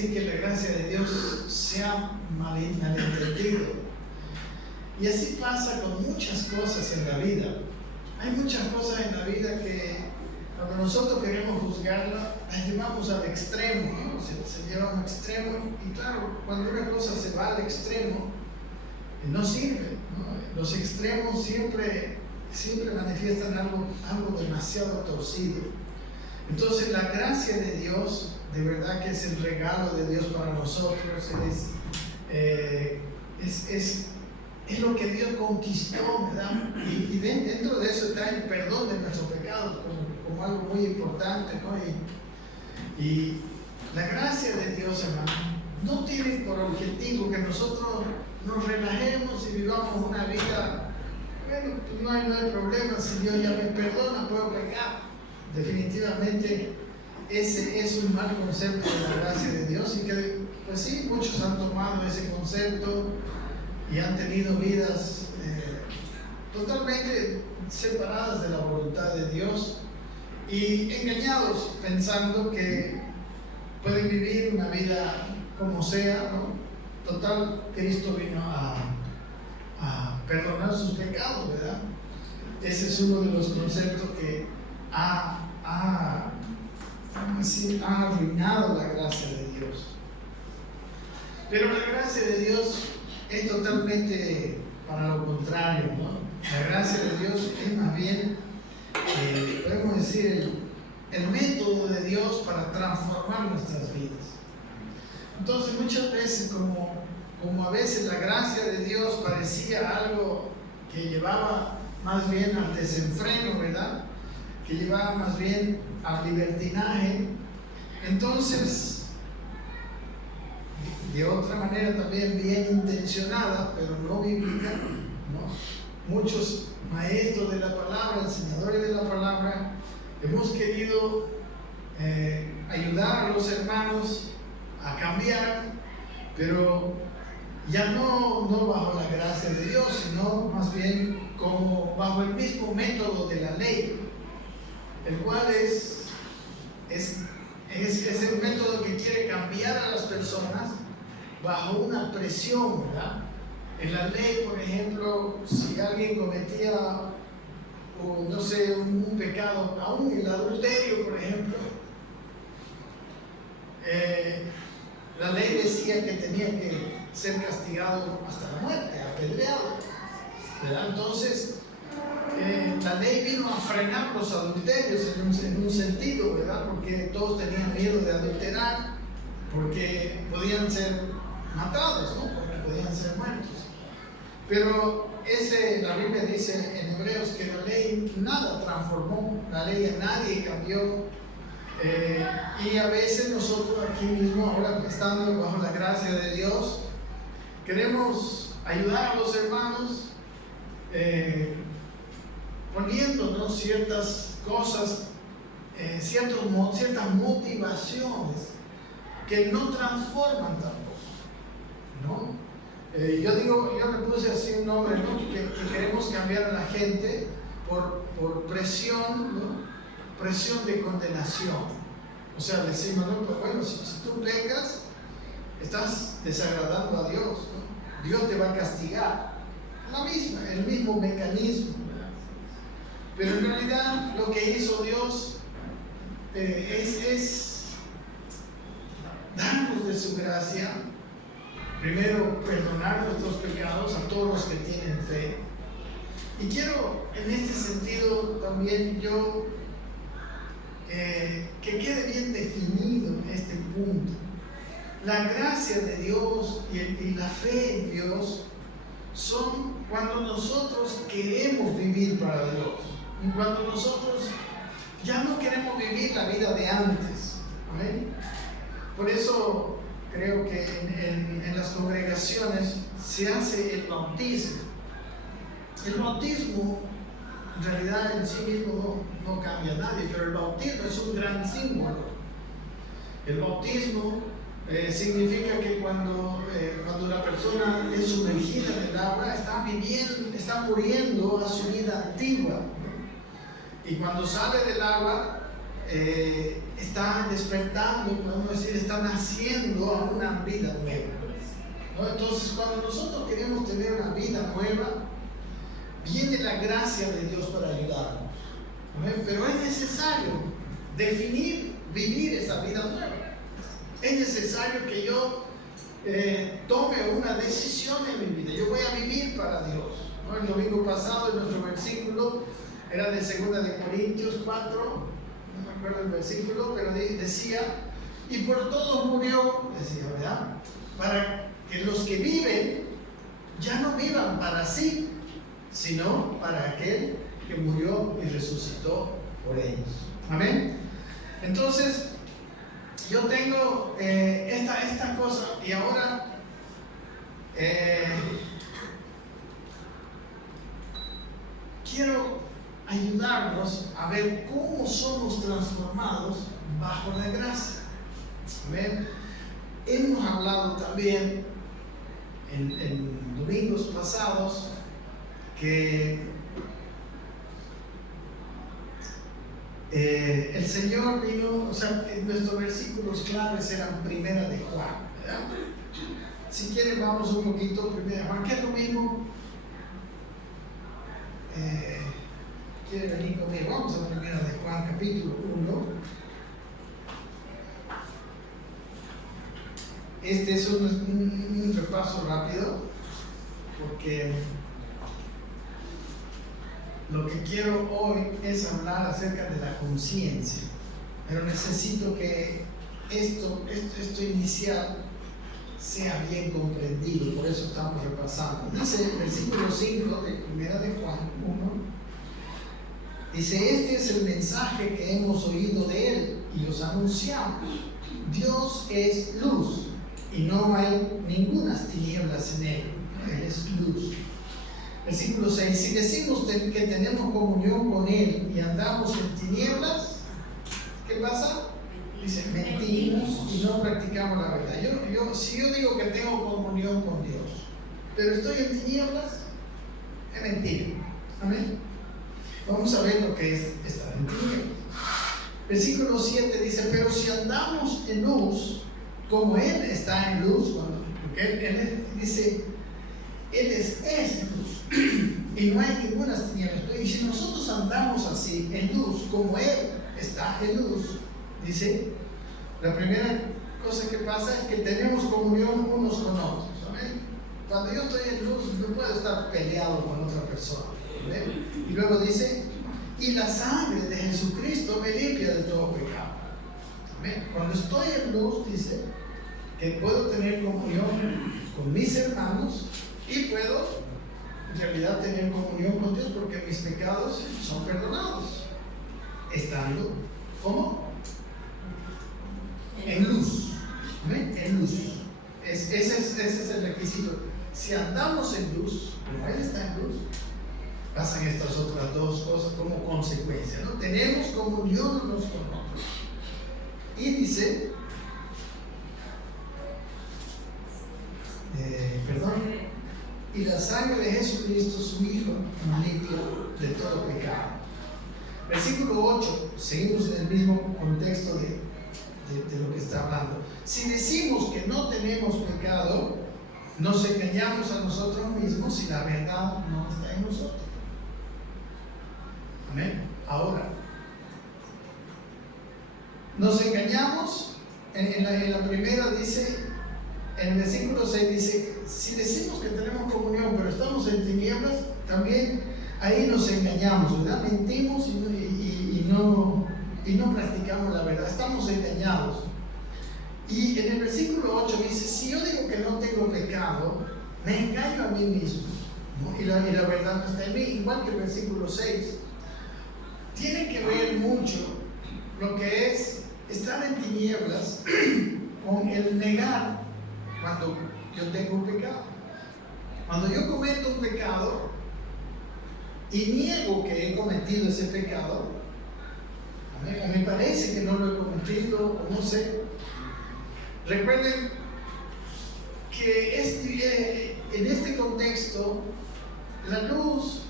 decir que la gracia de Dios sea malentendido. Y así pasa con muchas cosas en la vida. Hay muchas cosas en la vida que cuando nosotros queremos juzgarla, las llevamos al extremo, ¿no? Se lleva a un extremo, y claro, cuando una cosa se va al extremo, no sirve, ¿no? Los extremos siempre manifiestan algo demasiado torcido. Entonces la gracia de Dios, de verdad que es el regalo de Dios para nosotros, es lo que Dios conquistó, ¿verdad? Y dentro de eso está el perdón de nuestros pecados como algo muy importante, ¿no? Y la gracia de Dios, hermano, no tiene por objetivo que nosotros nos relajemos y vivamos una vida, bueno, no hay problema, si Dios ya me perdona, puedo pecar. Definitivamente ese es un mal concepto de la gracia de Dios, y que pues sí, muchos han tomado ese concepto y han tenido vidas totalmente separadas de la voluntad de Dios y engañados pensando que pueden vivir una vida como sea, ¿no? Total, Cristo vino a perdonar sus pecados, ¿verdad? Ese es uno de los conceptos que ha arruinado la gracia de Dios. Pero la gracia de Dios es totalmente para lo contrario, ¿no? La gracia de Dios es más bien, podemos decir, el método de Dios para transformar nuestras vidas. Entonces muchas veces, como a veces la gracia de Dios parecía algo que llevaba más bien al desenfreno, ¿verdad? Que llevaba más bien al libertinaje, entonces de otra manera también bien intencionada, pero no bíblica, ¿no? Muchos maestros de la palabra, enseñadores de la palabra, hemos querido ayudar a los hermanos a cambiar, pero ya no bajo la gracia de Dios, sino más bien como bajo el mismo método de la ley, el cual es el método que quiere cambiar a las personas bajo una presión, ¿verdad? En la ley, por ejemplo, si alguien cometía, no sé, un pecado, aún el adulterio, por ejemplo, la ley decía que tenía que ser castigado hasta la muerte, apedreado, ¿verdad? Entonces, la ley vino a frenar los adulterios en un sentido, ¿verdad? Porque todos tenían miedo de adulterar, porque podían ser matados, ¿no? Porque podían ser muertos. Pero la Biblia dice en Hebreos que la ley nada transformó, la ley a nadie cambió. Y a veces nosotros aquí mismo, ahora estando bajo la gracia de Dios, queremos ayudar a los hermanos poniéndonos ciertas cosas, ciertas motivaciones que no transforman tampoco, ¿no? Yo le puse así un nombre, ¿no? Que queremos cambiar a la gente por presión, ¿no? Presión de condenación. O sea, decimos, ¿no? Pues bueno, si tú pecas, estás desagradando a Dios, ¿no? Dios te va a castigar. El mismo mecanismo, ¿verdad? Pero en realidad lo que hizo Dios es darnos de su gracia. Primero, perdonar nuestros pecados a todos los que tienen fe. Y quiero, en este sentido, también yo que quede bien definido este punto. La gracia de Dios y la fe en Dios son cuando nosotros queremos vivir para Dios y cuando nosotros ya no queremos vivir la vida de antes, ¿okay? Por eso creo que en las congregaciones se hace el bautismo. El bautismo en realidad en sí mismo no cambia a nadie, pero el bautismo es un gran símbolo. El bautismo significa que cuando la persona es sumergida en el agua, está muriendo a su vida antigua, ¿no? Y cuando sale del agua, está despertando, podemos decir, está naciendo a una vida nueva, ¿no? Entonces, cuando nosotros queremos tener una vida nueva, viene la gracia de Dios para ayudarnos, ¿no? Pero es necesario definir, vivir esa vida nueva. Es necesario que yo tome una decisión en mi vida. Yo voy a vivir para Dios, ¿no? El domingo pasado nuestro versículo era de 2 de Corintios 4, no me acuerdo el versículo, pero decía, y por todos murió, decía, ¿verdad? Para que los que viven ya no vivan para sí, sino para aquel que murió y resucitó por ellos. Amén. Entonces, yo tengo esta cosa, y ahora quiero ayudarnos a ver cómo somos transformados bajo la gracia. Amén. Hemos hablado también en domingos pasados que el Señor vino, o sea, nuestros versículos claves eran Primera de Juan, ¿verdad? Si quieren vamos un poquito Primera de Juan, que es lo mismo. ¿Quieren venir conmigo? Vamos a Primera de Juan, capítulo 1. Este es un repaso rápido, porque lo que quiero hoy es hablar acerca de la conciencia, pero necesito que esto inicial sea bien comprendido, por eso estamos repasando. Dice el versículo 5 de Primera de Juan 1, dice, este es el mensaje que hemos oído de Él y os anunciamos. Dios es luz y no hay ningunas tinieblas en Él. Él es luz. Versículo 6, si decimos que tenemos comunión con Él y andamos en tinieblas, ¿qué pasa? Dice, mentimos y no practicamos la verdad. Si yo digo que tengo comunión con Dios, pero estoy en tinieblas, es mentira. Amén. Vamos a ver lo que es estar en tinieblas. Versículo 7 dice, pero si andamos en luz, como Él está en luz, porque Él dice, Él es luz y no hay ninguna tinieblas. Y si nosotros andamos así en luz, como Él está en luz, dice, la primera cosa que pasa es que tenemos comunión unos con otros. ¿Amén? Cuando yo estoy en luz, no puedo estar peleado con otra persona. ¿Amén? Y luego dice, y la sangre de Jesucristo me limpia de todo pecado. ¿Amén? Cuando estoy en luz, dice que puedo tener comunión con mis hermanos y puedo en realidad tener comunión con Dios porque mis pecados son perdonados estando, ¿cómo? En luz. ¿Amén? En luz. Ese es el requisito. Si andamos en luz, como Él está en luz, pasan estas otras dos cosas como consecuencia, ¿no? Tenemos comunión unos con otros. Y dice, y la sangre de Jesucristo, su Hijo, nos limpia de todo pecado. Versículo 8, seguimos en el mismo contexto de lo que está hablando. Si decimos que no tenemos pecado, nos engañamos a nosotros mismos y la verdad no está en nosotros. Amén. Ahora, nos engañamos. En la primera dice, en el versículo 6 dice, si decimos que tenemos comunión pero estamos en tinieblas, también ahí nos engañamos, ¿verdad? Mentimos y no practicamos la verdad, estamos engañados. Y en el versículo 8 dice, si yo digo que no tengo pecado, me engaño a mí mismo, ¿no? y la verdad no está en mí. Igual que el versículo 6 tiene que ver mucho lo que es estar en tinieblas con el negar cuando yo tengo un pecado. Cuando yo cometo un pecado y niego que he cometido ese pecado, o me parece que no lo he cometido, o no sé. Recuerden que en este contexto la luz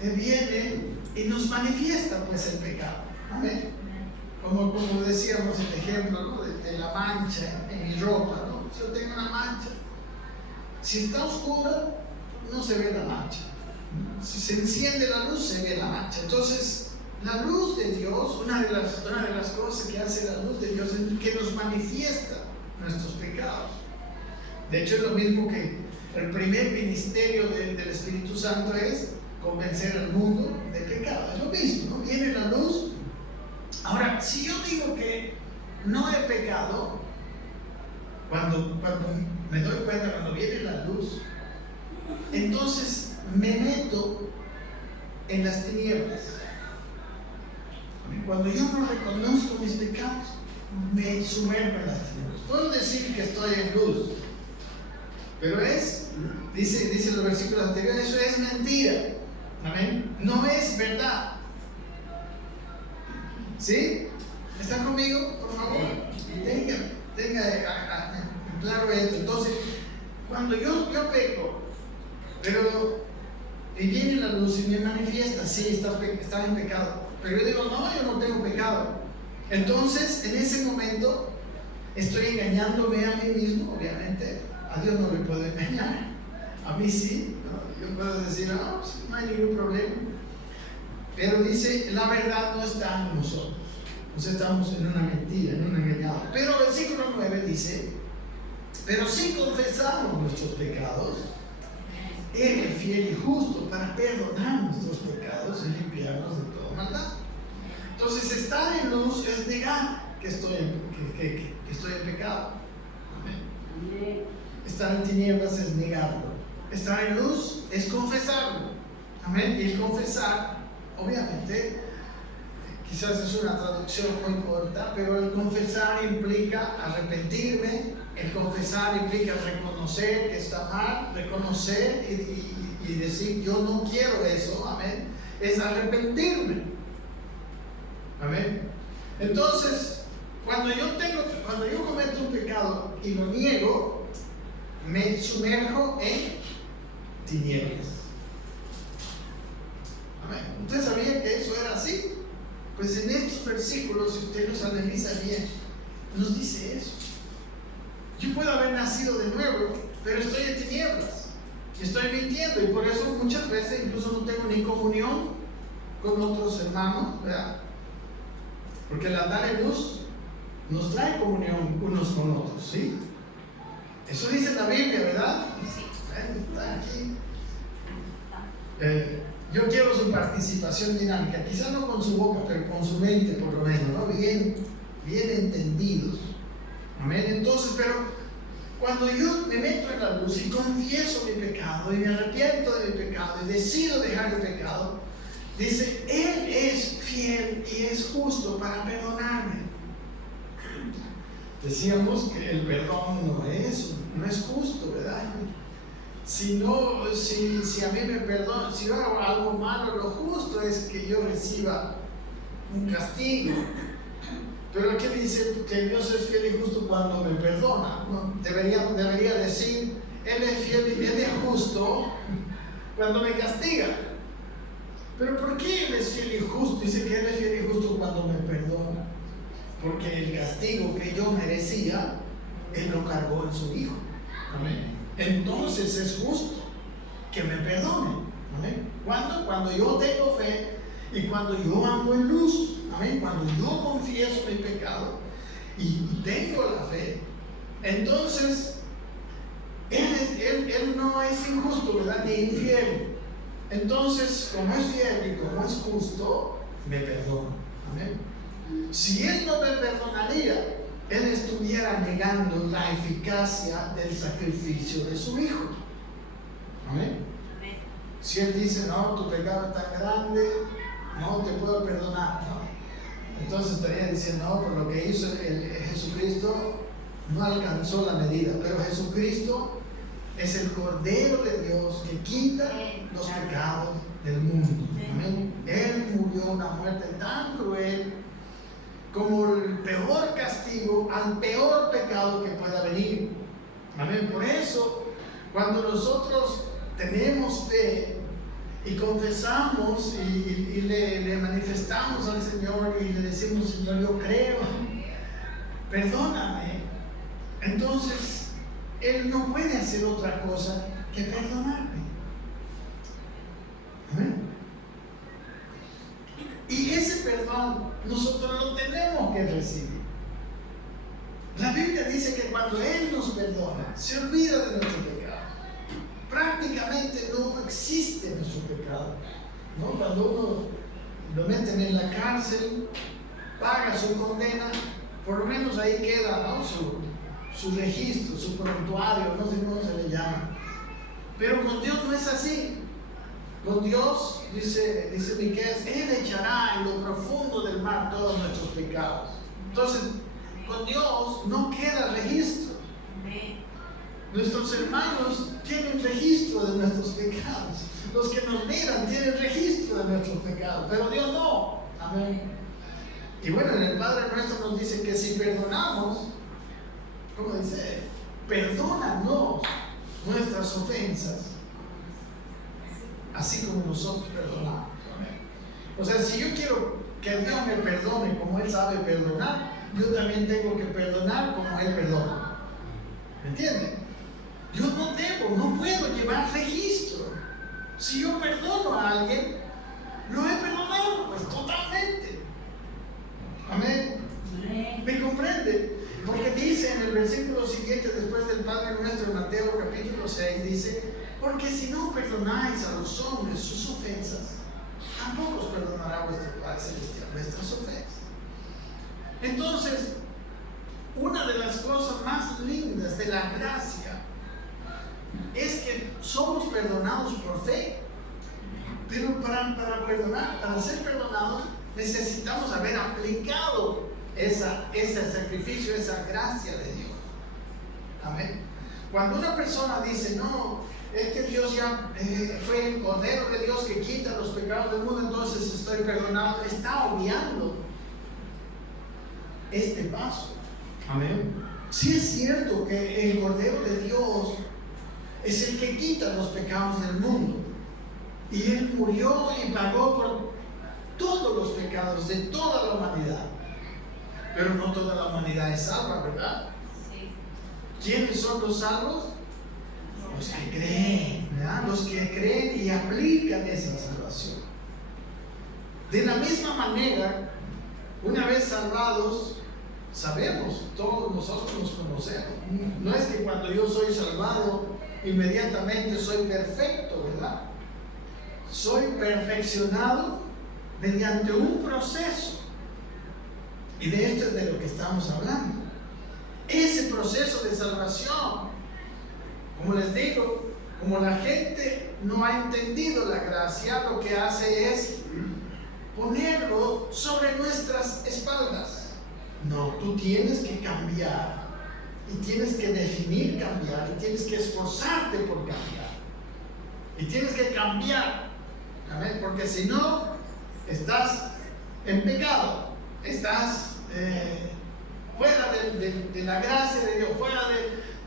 viene y nos manifiesta pues el pecado. Amén. como decíamos el ejemplo, ¿no? de la mancha en mi ropa, ¿no? Si yo tengo una mancha, si está oscura, no se ve la mancha. Si se enciende la luz, se ve la mancha. Entonces, la luz de Dios, una de las cosas que hace la luz de Dios es que nos manifiesta nuestros pecados. De hecho, es lo mismo que el primer ministerio del Espíritu Santo es convencer al mundo de pecado. Es lo mismo, ¿no? Viene la luz. Ahora, si yo digo que no he pecado, cuando me doy cuenta, cuando viene la luz, entonces me meto en las tinieblas. Cuando yo no reconozco mis pecados, me sumerjo en las tinieblas. Puedo decir que estoy en luz, pero dice los versículos anteriores, eso es mentira. Amén. No es verdad. ¿Sí? ¿Están conmigo? Por favor, tenga claro esto. Entonces, cuando yo peco, y viene la luz y me manifiesta, sí, estás en pecado, pero yo digo, no, yo no tengo pecado. Entonces, en ese momento, estoy engañándome a mí mismo, obviamente. A Dios no le puedo engañar, a mí sí, ¿no? Yo puedo decir, no, pues, no hay ningún problema. Pero dice, la verdad no está en nosotros. Estamos en una mentira, en un engañado. Pero el versículo 9 dice, pero si confesamos nuestros pecados, Él es fiel y justo para perdonar nuestros pecados y limpiarnos de toda maldad. Entonces, estar en luz es negar que estoy en pecado. Amén. Estar en tinieblas es negarlo. Estar en luz es confesarlo. Amén. Y el confesar, obviamente, quizás es una traducción muy corta, pero el confesar implica arrepentirme. El confesar implica reconocer que está mal, reconocer y decir, yo no quiero eso. Amén. Es arrepentirme. Amén. Entonces, cuando yo cometo un pecado y lo niego, me sumerjo en tinieblas. Amén. ¿Usted sabía que eso era así? Pues en estos versículos, si usted los analiza bien, nos dice eso. Yo puedo haber nacido de nuevo, pero estoy en tinieblas y estoy mintiendo, y por eso muchas veces incluso no tengo ni comunión con otros hermanos, ¿verdad? Porque el andar en luz nos trae comunión unos con otros, ¿sí? Eso dice la Biblia, ¿verdad? Sí. Está aquí. Yo quiero su participación dinámica, quizás no con su boca, pero con su mente por lo menos, ¿no? Bien entendidos. Amén. Entonces, pero cuando yo me meto en la luz y confieso mi pecado y me arrepiento de mi pecado y decido dejar el pecado, dice, Él es fiel y es justo para perdonarme. Decíamos que el perdón no es justo, ¿verdad? Si a mí me perdonan, si yo hago algo malo, lo justo es que yo reciba un castigo. Pero aquí dice que Dios es fiel y justo cuando me perdona, ¿no? Debería decir, Él es fiel y Él es justo cuando me castiga. Pero ¿por qué Él es fiel y justo? Dice que Él es fiel y justo cuando me perdona. Porque el castigo que yo merecía, Él lo cargó en su Hijo. Amén. Entonces es justo que me perdone. Amén. ¿Cuándo? Cuando yo tengo fe y cuando yo ando en luz. Amén. Cuando yo confieso mi pecado y tengo la fe, entonces él no es injusto, ¿verdad? Ni infiel. Entonces, como es fiel y como es justo, me perdona. Amén. Si Él no me perdonaría, Él estuviera negando la eficacia del sacrificio de su Hijo. Amén. Si Él dice, no, tu pecado es tan grande, no te puedo perdonar, ¿no? Entonces estaría diciendo, no, por lo que hizo Jesucristo no alcanzó la medida, pero Jesucristo es el Cordero de Dios que quita los pecados del mundo. Amén. Él murió una muerte tan cruel como el peor castigo al peor pecado que pueda venir. Amén. Por eso, cuando nosotros tenemos fe y confesamos y le manifestamos al Señor y le decimos, Señor, yo creo, perdóname, entonces Él no puede hacer otra cosa que perdonarme. ¿Amén? Y ese perdón nosotros lo tenemos que recibir. La Biblia dice que cuando Él nos perdona, se olvida de nuestro pecado. Prácticamente no existe nuestro pecado, ¿no? Cuando uno lo meten en la cárcel, paga su condena, por lo menos ahí queda, ¿no? su registro, su prontuario, no sé cómo se le llama. Pero con Dios no es así. Con Dios, dice Miqueas, Él echará en lo profundo del mar todos nuestros pecados. Entonces, con Dios no queda registro. Nuestros hermanos tienen registro de nuestros pecados. Los que nos miran tienen registro de nuestros pecados, pero Dios no. Amén. Y bueno, en el Padre Nuestro nos dice que si perdonamos, ¿cómo dice? Perdónanos nuestras ofensas, así como nosotros perdonamos. Amén. O sea, si yo quiero que Dios me perdone como Él sabe perdonar, yo también tengo que perdonar como Él perdona. ¿Me entienden? Yo no puedo llevar registro. Si yo perdono a alguien, lo he perdonado, pues totalmente. Amén. ¿Me comprende? Porque dice en el versículo siguiente, después del Padre Nuestro, en Mateo capítulo 6, dice: porque si no perdonáis a los hombres sus ofensas, tampoco os perdonará vuestro Padre Celestial vuestras ofensas. Entonces, una de las cosas más lindas de la gracia es que somos perdonados por fe. Pero para perdonar, para ser perdonados, necesitamos haber aplicado ese sacrificio, esa gracia de Dios. Amén. Cuando una persona dice, no, es que Dios ya fue el Cordero de Dios que quita los pecados del mundo, entonces estoy perdonado, está obviando este paso. Amén. Sí es cierto que el Cordero de Dios es el que quita los pecados del mundo. Y Él murió y pagó por todos los pecados de toda la humanidad. Pero no toda la humanidad es salva, ¿verdad? Sí. ¿Quiénes son los salvos? Los que creen, ¿verdad? Los que creen y aplican esa salvación. De la misma manera, una vez salvados, sabemos, todos nosotros nos conocemos. No es que cuando yo soy salvado, inmediatamente soy perfecto, ¿verdad? Soy perfeccionado mediante un proceso. Y de esto es de lo que estamos hablando. Ese proceso de salvación, como les digo, como la gente no ha entendido la gracia, lo que hace es ponerlo sobre nuestras espaldas. No, tú tienes que cambiar. Y tienes que definir cambiar. Y tienes que esforzarte por cambiar. Y tienes que cambiar. Amén. Porque si no, estás en pecado. Estás fuera de la gracia de Dios, fuera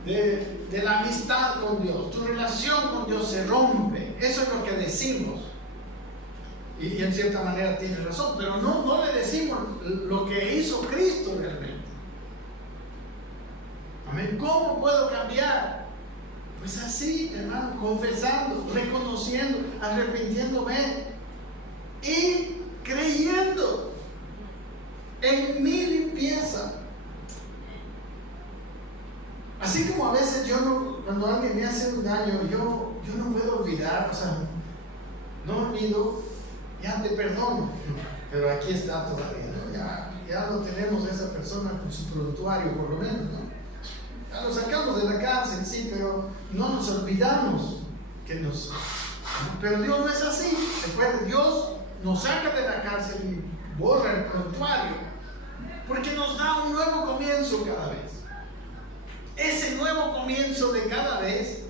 de la amistad con Dios. Tu relación con Dios se rompe. Eso es lo que decimos. Y en cierta manera tiene razón, pero no le decimos lo que hizo Cristo realmente. Amén. ¿Cómo puedo cambiar? Pues así, hermano, confesando, reconociendo, arrepintiéndome y creyendo en mi limpieza. Así como a veces cuando alguien me hace un daño, yo no puedo olvidar, o sea, no olvido, ya te perdono, pero aquí está todavía, ¿no? Ya lo tenemos a esa persona con su prontuario, por lo menos, ¿no? Ya lo sacamos de la cárcel, sí, pero no nos olvidamos pero Dios no es así. Recuerden, Dios nos saca de la cárcel y borra el prontuario, porque nos da un nuevo comienzo cada vez. Ese nuevo comienzo de cada vez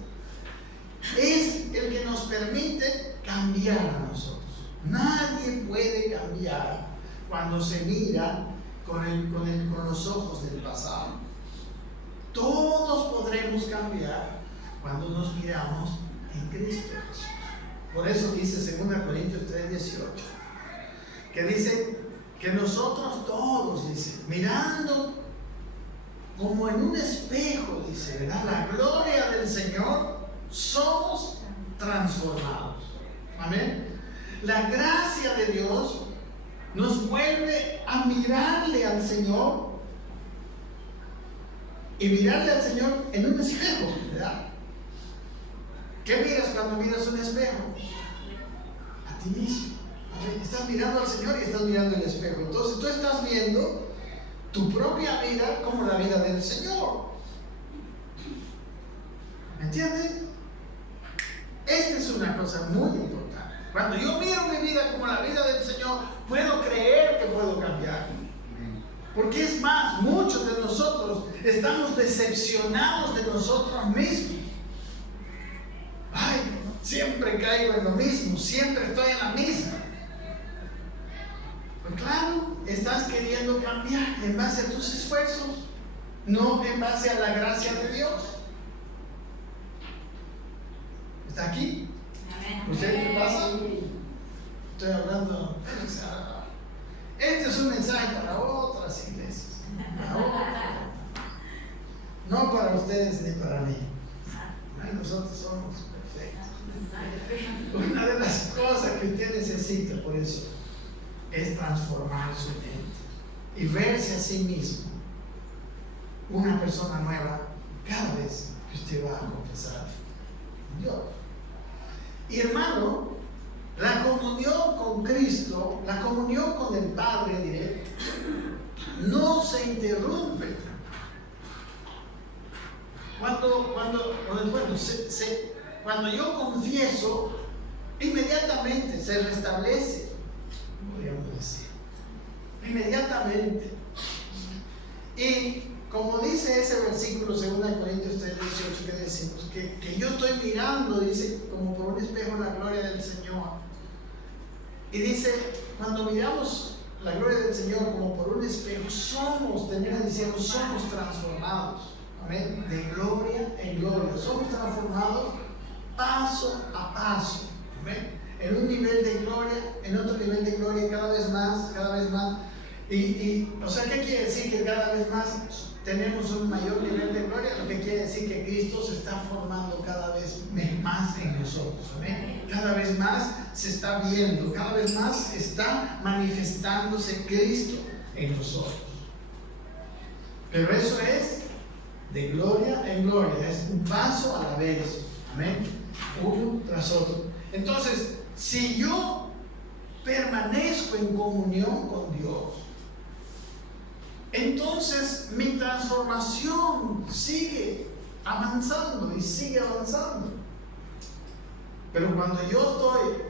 es el que nos permite cambiar a nosotros. Nadie puede cambiar cuando se mira con los ojos del pasado. Todos podremos cambiar cuando nos miramos en Cristo Jesús. Por eso dice 2 Corintios 3:18, que dice que nosotros todos, dice, mirando como en un espejo, dice, ¿verdad?, la gloria del Señor, somos transformados. Amén. La gracia de Dios nos vuelve a mirarle al Señor, y mirarle al Señor en un espejo, ¿verdad? ¿Qué miras cuando miras un espejo? A ti mismo. Estás mirando al Señor y estás mirando el espejo. Entonces tú estás viendo tu propia vida como la vida del Señor. ¿Me entienden? Esta es una cosa muy importante. Cuando yo miro mi vida como la vida del Señor, puedo creer que puedo cambiar. Porque es más, muchos de nosotros estamos decepcionados de nosotros mismos. Ay, siempre caigo en lo mismo, siempre estoy en la misma. Pues claro, estás queriendo cambiar en base a tus esfuerzos, no en base a la gracia de Dios. ¿Está aquí? ¿Usted qué pasa? Estoy hablando. Este es un mensaje para otras iglesias, no para ustedes ni para mí. Nosotros somos perfectos. Una de las cosas que usted necesita, por eso, es transformar su mente y verse a sí mismo una persona nueva cada vez que usted va a confesar a Dios. Y hermano, la comunión con Cristo, la comunión con el Padre, diré, no se interrumpe. Cuando yo confieso, inmediatamente se restablece, podríamos decir, inmediatamente. Y como dice ese versículo, 2 Corintios 3:18, que decimos que yo estoy mirando, dice, como por un espejo la gloria del Señor. Y dice, cuando miramos la gloria del Señor como por un espejo, termina diciendo, somos transformados. Amén. De gloria en gloria. Somos transformados paso a paso. Amén. En un nivel de gloria, en otro nivel de gloria, cada vez más, cada vez más. O sea, ¿qué quiere decir? Que cada vez más tenemos un mayor nivel de gloria. Lo que quiere decir que Cristo se está formando cada vez más en nosotros. Amén. Cada vez más se está viendo, cada vez más está manifestándose Cristo en nosotros. Pero eso es de gloria en gloria, es un paso a la vez. Amén. Uno tras otro. Entonces, si yo permanezco en comunión con Dios, entonces mi transformación sigue avanzando y sigue avanzando. Pero cuando yo estoy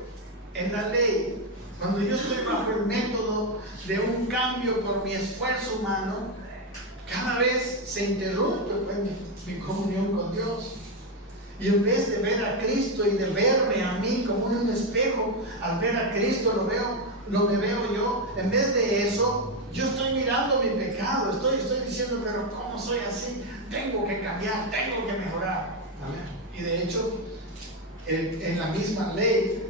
en la ley, cuando yo estoy bajo el método de un cambio por mi esfuerzo humano, cada vez se interrumpe mi comunión con Dios. Y en vez de ver a Cristo y de verme a mí como en un espejo, al ver a Cristo lo me veo yo. En vez de eso, yo estoy mirando mi pecado, estoy diciendo, pero ¿cómo soy así? Tengo que cambiar, tengo que mejorar. ¿Amén? Y de hecho, en la misma ley,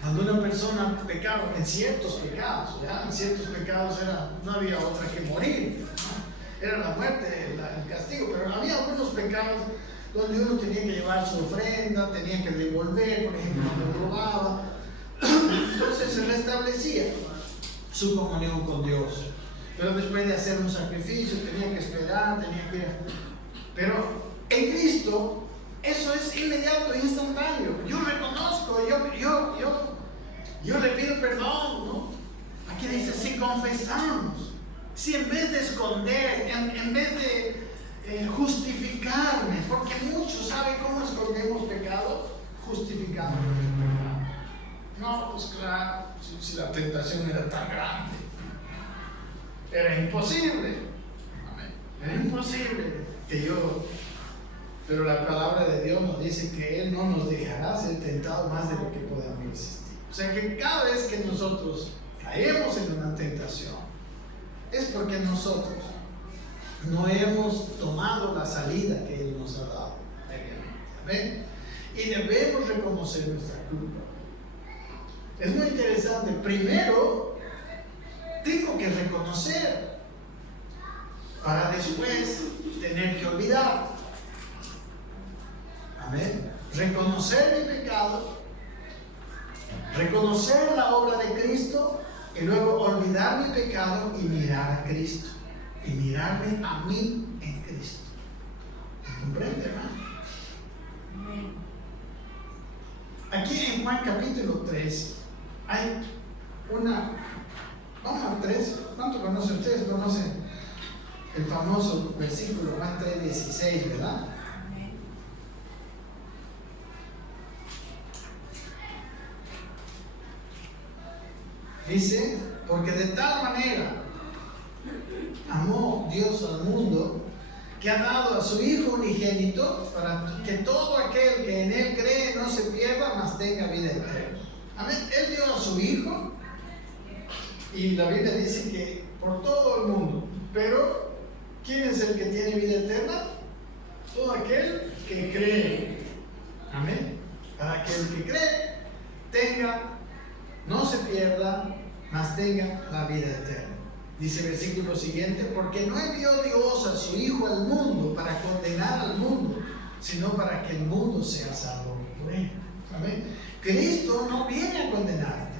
cuando una persona pecaba en ciertos pecados, ¿ya? En ciertos pecados no había otra que morir, ¿no? Era la muerte, el castigo, pero había algunos pecados donde uno tenía que llevar su ofrenda, tenía que devolver, por ejemplo, cuando robaba. Entonces se restablecía su comunión con Dios. Pero después de hacer un sacrificio, tenía que esperar, Pero en Cristo, eso es inmediato, instantáneo. Yo reconozco, yo le pido perdón, ¿no? Aquí dice, si confesamos, si en vez de esconder, en vez de justificarme, porque muchos saben cómo escondemos pecado, justificando el pecado. No, pues claro, si la tentación era tan grande, era imposible. Era imposible que pero la palabra de Dios nos dice que Él no nos dejará ser tentados más de lo que podamos resistir. O sea que cada vez que nosotros caemos en una tentación, es porque nosotros no hemos tomado la salida que Él nos ha dado. ¿Amén? y debemos reconocer nuestra culpa. Es muy interesante. Primero, tengo que reconocer para después tener que olvidar. Amén. Reconocer mi pecado, reconocer la obra de Cristo y luego olvidar mi pecado y mirar a Cristo y mirarme a mí en Cristo. ¿Comprende, hermano? Aquí en Juan capítulo 3 hay una... Vamos al 3. ¿Cuánto conocen ustedes? ¿Conocen el famoso versículo Juan 3:16, verdad? Dice, porque de tal manera amó Dios al mundo que ha dado a su Hijo unigénito para que todo aquel que en Él cree no se pierda, mas tenga vida eterna. Amén. Él dio a su Hijo y la Biblia dice que por todo el mundo. Pero ¿quién es el que tiene vida eterna? Todo aquel que cree. Amén. Para que el que cree tenga, no se pierda, mas tenga la vida eterna. Dice el versículo siguiente, porque no envió Dios a su Hijo al mundo para condenar al mundo, sino para que el mundo sea salvo por él. Amén. Cristo no viene a condenarte.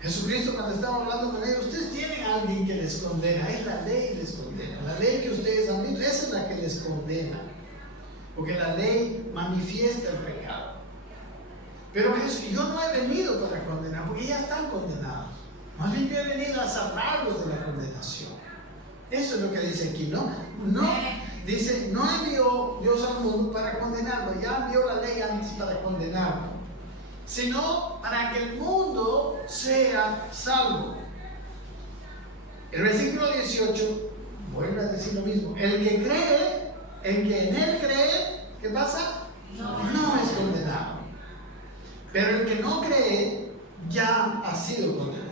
Jesucristo, cuando estaba hablando con ellos, ustedes tienen a alguien que les condena. Es la ley que les condena. La ley que ustedes han visto, esa es la que les condena. Porque la ley manifiesta el pecado. Pero yo no he venido para condenar, porque ya están condenados. Más bien yo he venido a salvarlos de la condenación. Eso es lo que dice aquí, ¿no? No, dice, no envió Dios al mundo para condenarlo, ya envió la ley antes para condenarlo, sino para que el mundo sea salvo. El versículo 18 vuelve a decir lo mismo. El que cree, el que en él cree, ¿qué pasa? No es condenado. Pero el que no cree ya ha sido condenado.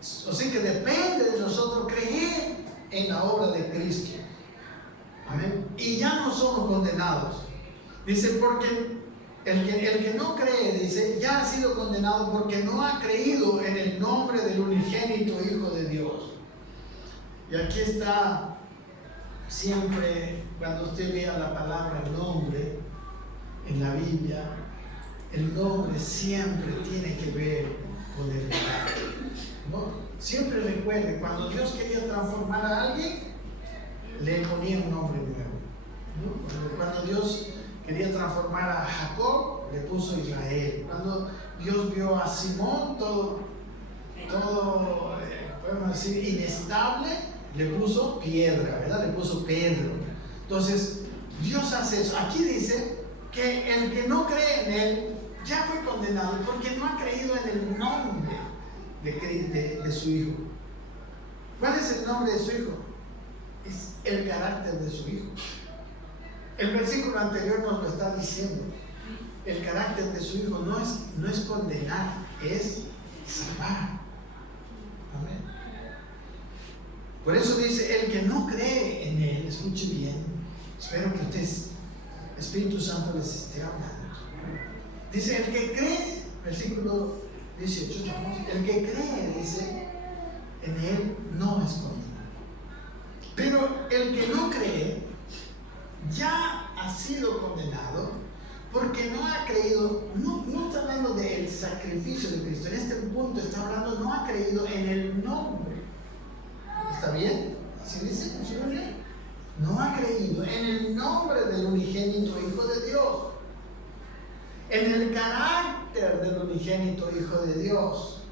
Así que depende de nosotros creer en la obra de Cristo. Amén. Y ya no somos condenados. Dice, porque el que no cree, dice, ya ha sido condenado porque no ha creído en el nombre del unigénito Hijo de Dios. Y aquí está siempre, cuando usted vea la palabra nombre en la Biblia, el nombre siempre tiene que ver con el pecado. ¿No? Siempre recuerde, cuando Dios quería transformar a alguien, le ponía un nombre nuevo. ¿No? Cuando Dios quería transformar a Jacob, le puso Israel. Cuando Dios vio a Simón, todo podemos decir, inestable, le puso piedra, ¿verdad? Le puso Pedro. Entonces, Dios hace eso. Aquí dice que el que no cree en Él ya fue condenado porque no ha creído en el nombre de su Hijo. ¿Cuál es el nombre de su Hijo? Es el carácter de su Hijo. El versículo anterior nos lo está diciendo. El carácter de su Hijo no es condenar, es salvar. Amén. Por eso dice, el que no cree en Él, escuche bien, espero que ustedes, Espíritu Santo les esté hablando. Dice, el que cree, versículo 18, el que cree, dice, en Él no es condenado. Pero el que no cree ya ha sido condenado porque no ha creído, no está hablando del sacrificio de Cristo, en este punto está hablando, no ha creído en el nombre. ¿Está bien? ¿Así dice? ¿Funciona bien? No ha creído en el nombre del unigénito Hijo de Dios, en el carácter del unigénito Hijo de Dios.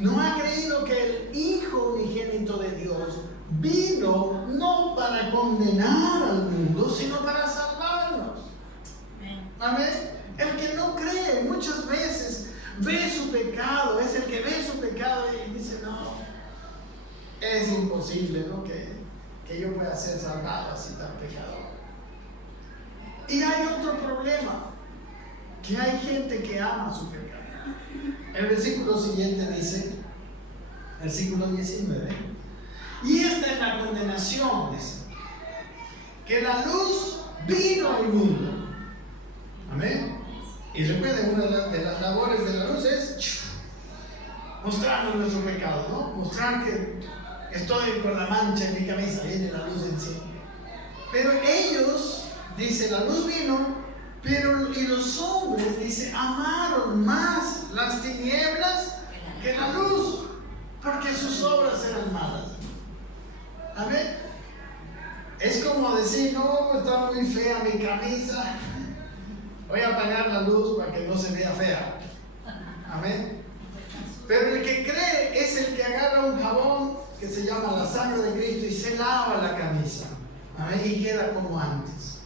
No ha creído que el Hijo unigénito de Dios vino no para condenar al mundo, sino para salvarnos. Amén. El que no cree muchas veces ve su pecado, es el que ve su pecado y dice, no, es imposible, ¿no? que yo pueda ser salvado así tan pecador. Y hay otro problema, que hay gente que ama su pecado. El versículo siguiente dice, versículo 19, y esta es la condenación, dice, que la luz vino al mundo, Amén. Y recuerden, una de las labores de la luz es mostrarnos nuestro pecado, ¿no? Mostrar que estoy con la mancha en mi camisa, viene la luz en sí. Pero ellos, dice, la luz vino, pero y los hombres, dice, amaron más las tinieblas que la luz, porque sus obras eran malas. Amén. Es como decir, no, está muy fea mi camisa, voy a apagar la luz para que no se vea fea. Amén. Pero el que cree es el que agarra un jabón que se llama la sangre de Cristo y se lava la camisa. Amén. Y queda como antes.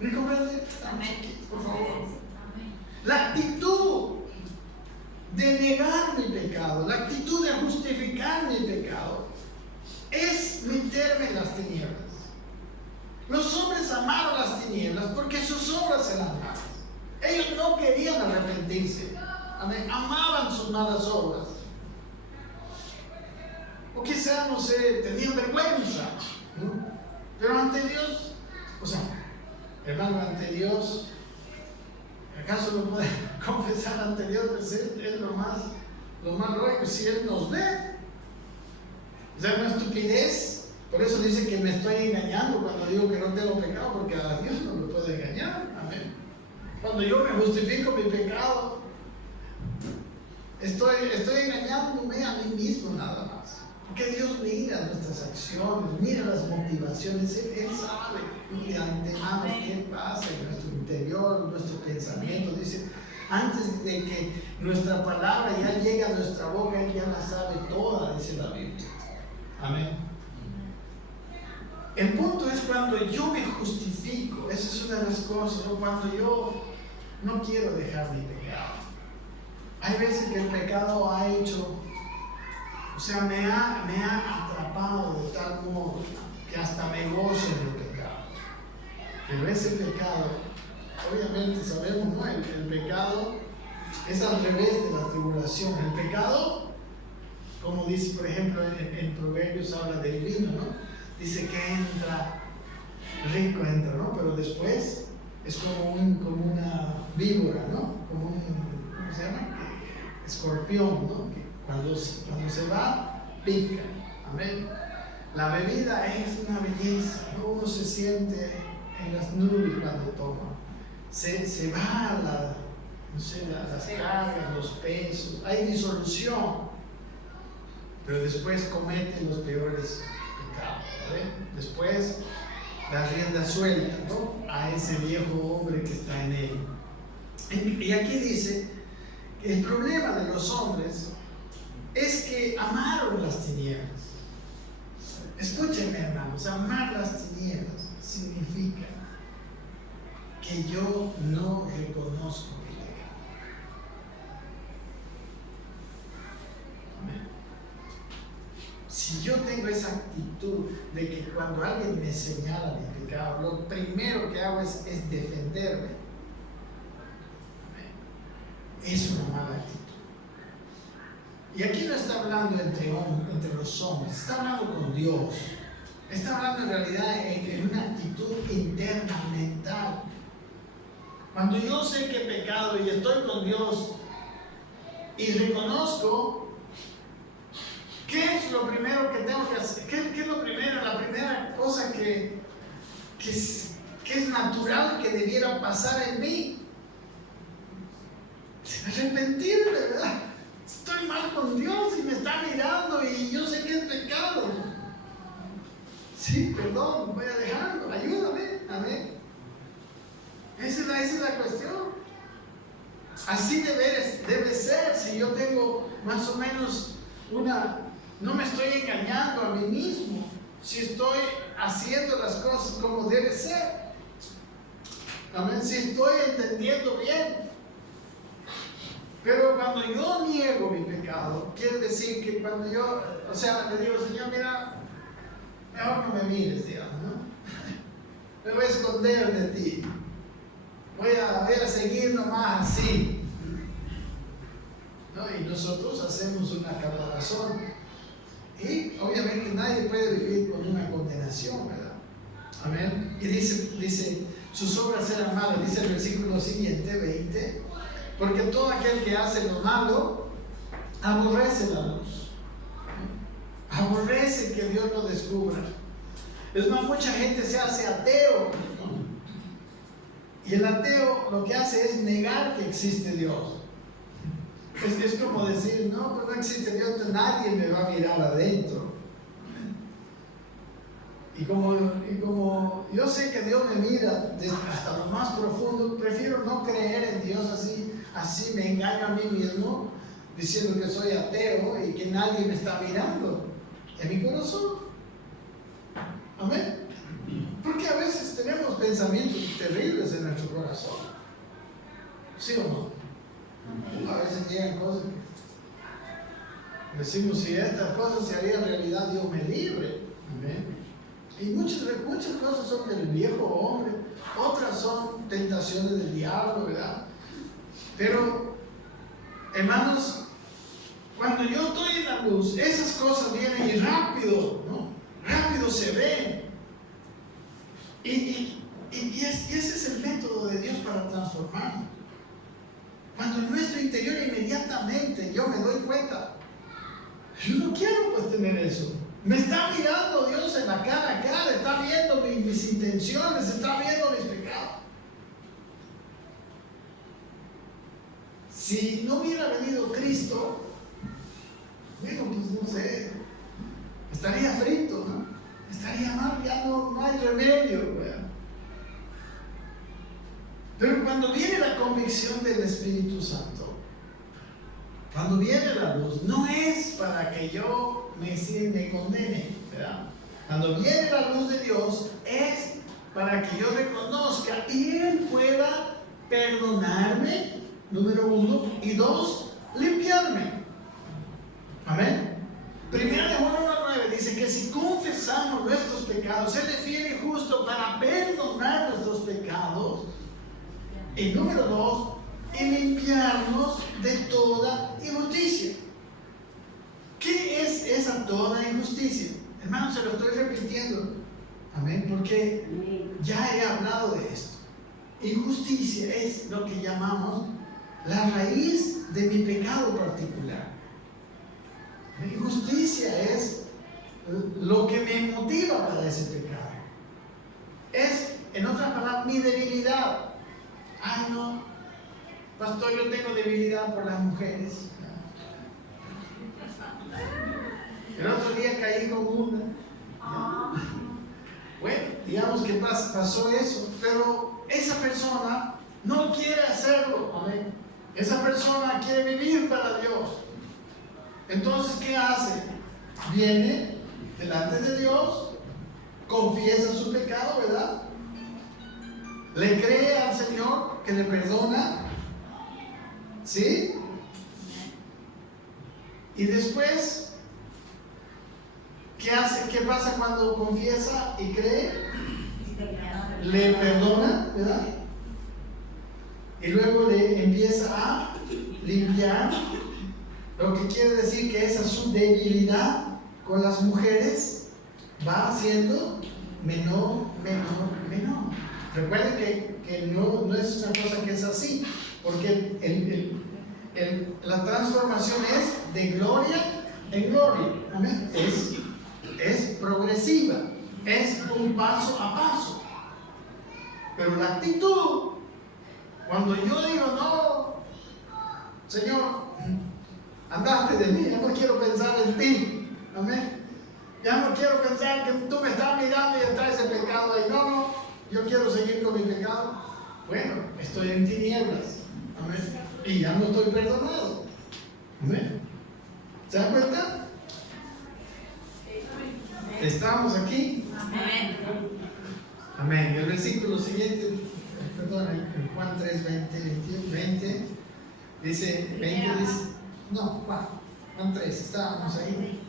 ¿Me comprende? Amén. Por favor. La actitud de negar mi pecado, la actitud de justificar mi pecado, es meterme en las tinieblas. Los hombres amaron las tinieblas porque sus obras eran malas. Ellos no querían arrepentirse. Amén. Amaban sus malas obras. O quizás, no sé, tenían vergüenza, ¿no? Pero ante Dios, o sea, hermano, ante Dios, ¿acaso no puede confesar ante Dios? Pues es lo más lógico, si Él nos ve. O sea, una estupidez. Por eso dice que me estoy engañando cuando digo que no tengo pecado, porque a Dios no lo puedo engañar. Amén. Cuando yo me justifico mi pecado, estoy engañándome a mí mismo nada más. Porque Dios mira nuestras acciones, mira las motivaciones, Él sabe de antemano qué pasa en nuestro interior, nuestro pensamiento. Dice, antes de que nuestra palabra ya llegue a nuestra boca, Él ya la sabe toda, dice la Biblia. Amén. El punto es cuando yo me justifico, esa es una de las cosas, ¿no? Cuando yo no quiero dejar mi pecado. Hay veces que el pecado ha hecho, o sea, me ha atrapado de tal modo que hasta me gozo en el pecado. Pero ese pecado, obviamente sabemos, ¿no? El pecado es al revés de la tribulación. El pecado, como dice, por ejemplo, en Proverbios habla del vino, ¿no? Dice que entra, rico entra, ¿no? Pero después es como una víbora, ¿no? Como un, ¿cómo se llama? Escorpión, ¿no? Que cuando se va, pica. Amén. La bebida es una belleza, ¿no? Uno se siente en las nubes cuando toma. Se va las cargas, los pesos, hay disolución. Pero después comete los peores pecados. Después la rienda suelta, ¿no? A ese viejo hombre que está en él. Y aquí dice que el problema de los hombres es que amaron las tinieblas. Escúchenme, hermanos, amar las tinieblas significa que yo no reconozco mi pecado. Amén. Si yo tengo esa actitud de que cuando alguien me señala mi pecado, lo primero que hago es defenderme, es una mala actitud. Y aquí no está hablando entre los hombres, está hablando con Dios. Está hablando en realidad en una actitud interna, mental. Cuando yo sé que he pecado y estoy con Dios y reconozco, ¿qué es lo primero que tengo que hacer? ¿Qué es lo primero? La primera cosa que es natural que debiera pasar en mí. Arrepentirme, ¿verdad? Estoy mal con Dios y me está mirando y yo sé que es pecado. Sí, perdón, voy a dejarlo, ayúdame, amén. Esa es la cuestión. Así debe ser. Si yo tengo más o menos no me estoy engañando a mí mismo, si estoy haciendo las cosas como debe ser, amén, si estoy entendiendo bien. Pero cuando yo niego mi pecado, quiere decir que cuando yo, o sea, le digo, Señor, mira, mejor no me mires, digamos, ¿no? Me voy a esconder de ti. Voy a seguir nomás así. ¿No? Y nosotros hacemos una caparazón. Y obviamente nadie puede vivir con una condenación, ¿verdad? Amén. Y dice, sus obras eran malas. Dice el versículo siguiente, 20. Porque todo aquel que hace lo malo, aborrece la luz. Aborrece que Dios lo descubra. Es más, mucha gente se hace ateo, ¿no? Y el ateo lo que hace es negar que existe Dios. Es como decir, no, pues no existe Dios, entonces nadie me va a mirar adentro. Y como yo sé que Dios me mira hasta lo más profundo, prefiero no creer en Dios así me engaño a mí mismo diciendo que soy ateo y que nadie me está mirando en mi corazón. Amén. Porque a veces tenemos pensamientos terribles en nuestro corazón. ¿Sí o no? A veces llegan cosas que decimos, si estas cosas se harían realidad, Dios me libre. Amén. Y muchas cosas son del viejo hombre, otras son tentaciones del diablo, ¿verdad? Pero, hermanos, cuando yo estoy en la luz, esas cosas vienen y rápido, ¿no? Rápido se ven. Y ese es el método de Dios para transformarnos. Cuando en nuestro interior inmediatamente yo me doy cuenta, yo no quiero pues tener eso. Me está mirando Dios en la cara a cara, está viendo mis intenciones, está viendo mis pecados. Si no hubiera venido Cristo, bueno, pues no sé, estaría frito, ¿no? Estaría mal, ya no hay remedio, ¿verdad? Pero cuando viene la convicción del Espíritu Santo, cuando viene la luz, no es para que yo me condene, ¿verdad? Cuando viene la luz de Dios, es para que yo reconozca y Él pueda perdonarme, número 1, y 2, limpiarme. Amén. Primera de Juan 1:9 dice que si confesamos nuestros pecados, Él es fiel y justo para perdonar nuestros pecados. Y número 2, y limpiarnos de toda injusticia. ¿Qué es esa toda injusticia? Hermanos, se lo estoy repitiendo. Amén, porque ya he hablado de esto. Injusticia es lo que llamamos la raíz de mi pecado particular. Injusticia es lo que me motiva para ese pecado. Es, en otras palabras, mi debilidad. Ay, no, pastor, yo tengo debilidad por las mujeres. El otro día caí con una. Bueno, digamos que pasó eso, pero esa persona no quiere hacerlo. Amén. Esa persona quiere vivir para Dios. Entonces, ¿qué hace? Viene delante de Dios, confiesa su pecado, ¿verdad? Le cree al Señor que le perdona, ¿sí? Y después, ¿qué hace? ¿Qué pasa cuando confiesa y cree? Le perdona, ¿verdad? Y luego le empieza a limpiar, lo que quiere decir que esa su debilidad con las mujeres va haciendo menor. Recuerden que no es una cosa que es así, porque la transformación es de gloria en gloria. ¿Amén? Es progresiva, es un paso a paso. Pero la actitud, cuando yo digo, no, Señor, andaste de mí, ya no quiero pensar en ti. Amén. Ya no quiero pensar que tú me estás mirando y está ese pecado ahí. No, yo quiero seguir con mi pecado. Bueno, estoy en tinieblas. Amén. Y ya no estoy perdonado. Amén. ¿Se dan cuenta? ¿Estamos aquí? Amén. Amén. El versículo siguiente, perdón, en Juan 3, 20, dice, Juan 3, estábamos ahí.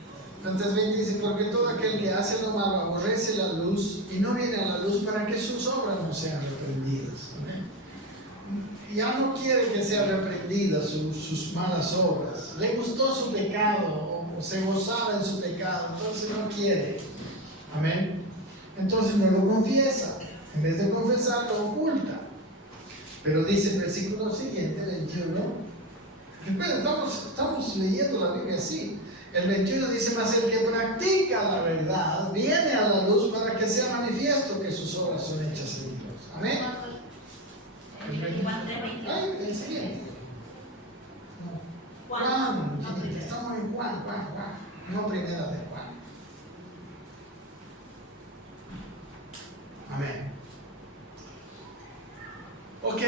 Juan 3, 20 dice, porque todo aquel que hace lo malo aborrece la luz y no viene a la luz para que sus obras no sean reprendidas. Amén. Ya no quiere que sean reprendidas sus malas obras. Le gustó su pecado o se gozaba en su pecado, entonces no quiere. Amén. entonces no lo confiesa. En vez de confesar, lo oculta. Pero dice el versículo siguiente, 21. Recuerden, estamos leyendo la Biblia así. El 21 dice: mas el que practica la verdad viene a la luz para que sea manifiesto que sus obras son hechas en Dios. Amén. Ay, el siguiente. Juan, estamos en Juan, no primera de Juan. Amén. Ok,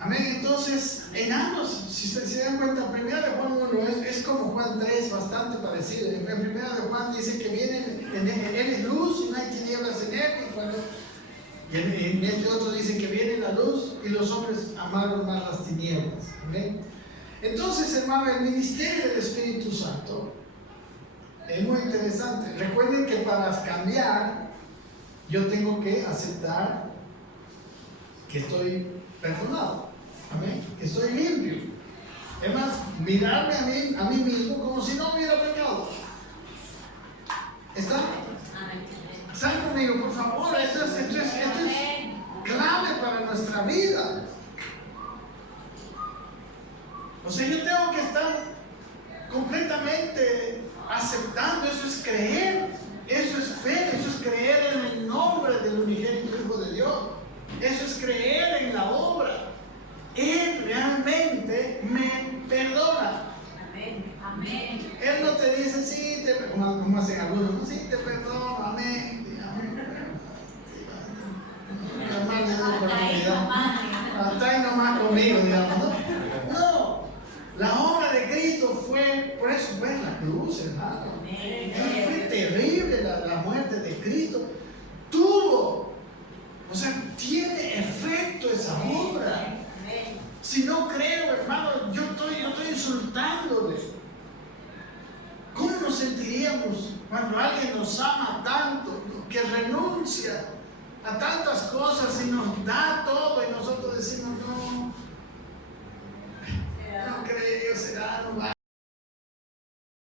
amén. Entonces, en ambos, si se dan cuenta, primera de Juan 1 es como Juan 3, bastante parecido. En primera de Juan dice que viene, en él es luz y no hay tinieblas en él. Y en este otro dice que viene la luz y los hombres amaron más las tinieblas. ¿Okay? Entonces, hermano, el ministerio del Espíritu Santo es muy interesante. Recuerden que para cambiar, yo tengo que aceptar que estoy perdonado. Amén. Que estoy limpio. Es más, mirarme a mí mismo como si no hubiera pecado. ¿Está? Sal conmigo, por favor. Esto es clave para nuestra vida. O sea, yo tengo que estar completamente aceptando. Eso es creer, eso es fe, eso es creer en el nombre del unigénito Hijo de Dios. Eso es creer en la obra. Él realmente me perdona. Amén. Él no te dice, sí, como hacen algunos, no, sí, te perdono, amén. Hasta ahí nomás conmigo, digamos, ¿no? No, la obra de Cristo fue, por eso fue en la cruz, hermano. Fue terrible la muerte de Cristo. O sea, tiene efecto esa obra. Si no creo, hermano, yo estoy insultándole. ¿Cómo nos sentiríamos cuando alguien nos ama tanto, que renuncia a tantas cosas y nos da